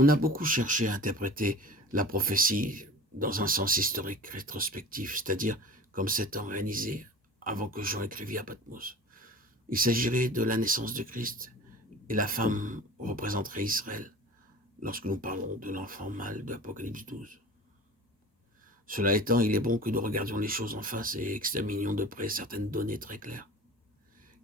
On a beaucoup cherché à interpréter la prophétie dans un sens historique rétrospectif, c'est-à-dire comme s'étant réalisé avant que Jean écrivît à Patmos. Il s'agirait de la naissance de Christ et la femme représenterait Israël lorsque nous parlons de l'enfant mâle de Apocalypse 12. Cela étant, il est bon que nous regardions les choses en face et examinions de près certaines données très claires.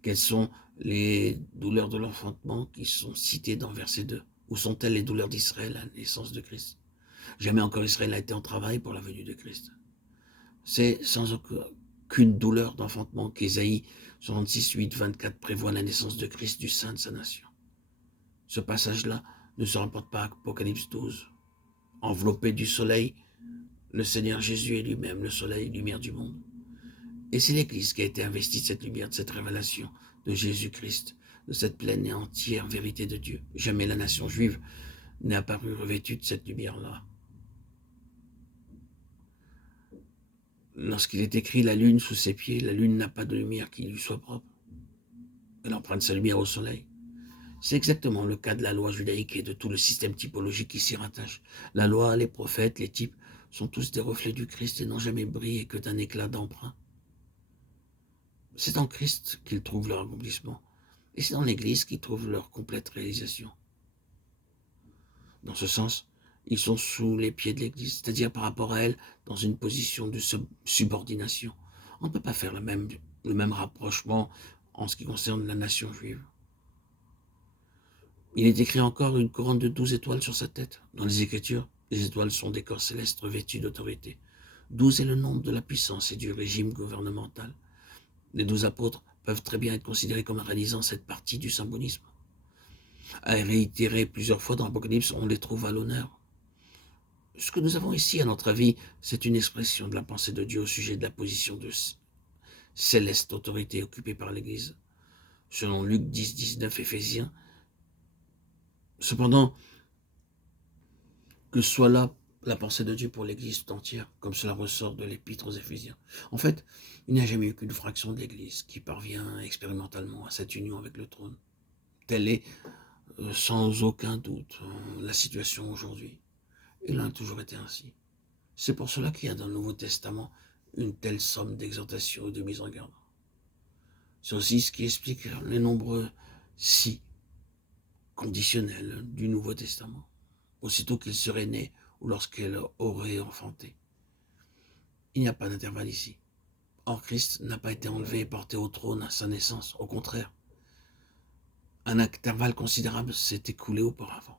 Quelles sont les douleurs de l'enfantement qui sont citées dans verset 2? Où sont-elles les douleurs d'Israël à la naissance de Christ? Jamais encore Israël n'a été en travail pour la venue de Christ. C'est sans aucune douleur d'enfantement qu'Ésaïe 66, 8, 24 prévoit la naissance de Christ du sein de sa nation. Ce passage-là ne se rapporte pas à Apocalypse 12. Enveloppé du soleil, le Seigneur Jésus est lui-même le soleil, lumière du monde. Et c'est l'Église qui a été investie de cette lumière, de cette révélation de Jésus-Christ, de cette pleine et entière vérité de Dieu. Jamais la nation juive n'est apparue revêtue de cette lumière-là. Lorsqu'il est écrit la lune sous ses pieds, la lune n'a pas de lumière qui lui soit propre. Elle emprunte sa lumière au soleil. C'est exactement le cas de la loi judaïque et de tout le système typologique qui s'y rattache. La loi, les prophètes, les types sont tous des reflets du Christ et n'ont jamais brillé que d'un éclat d'emprunt. C'est en Christ qu'ils trouvent leur accomplissement. Et c'est dans l'Église qu'ils trouvent leur complète réalisation. Dans ce sens, ils sont sous les pieds de l'Église, c'est-à-dire par rapport à elle, dans une position de subordination. On ne peut pas faire le même rapprochement en ce qui concerne la nation juive. Il est écrit encore une couronne de 12 étoiles sur sa tête. Dans les Écritures, les étoiles sont des corps célestes revêtus d'autorité. 12 est le nombre de la puissance et du régime gouvernemental. Les 12 apôtres peuvent très bien être considérés comme réalisant cette partie du symbolisme. À réitérer plusieurs fois dans l'Apocalypse, on les trouve à l'honneur. Ce que nous avons ici, à notre avis, c'est une expression de la pensée de Dieu au sujet de la position de céleste autorité occupée par l'Église. Selon Luc 10, 19, Éphésiens, cependant, que soit là la pensée de Dieu pour l'Église tout entière, comme cela ressort de l'Épître aux Éphésiens. En fait, il n'y a jamais eu qu'une fraction de l'Église qui parvient expérimentalement à cette union avec le trône. Telle est, sans aucun doute, la situation aujourd'hui. Il a toujours été ainsi. C'est pour cela qu'il y a dans le Nouveau Testament une telle somme d'exhortations et de mise en garde. C'est aussi ce qui explique les nombreux si conditionnels du Nouveau Testament, aussitôt qu'il serait né ou lorsqu'elle aurait enfanté. Il n'y a pas d'intervalle ici. Or, Christ n'a pas été enlevé et porté au trône à sa naissance. Au contraire, un intervalle considérable s'est écoulé auparavant.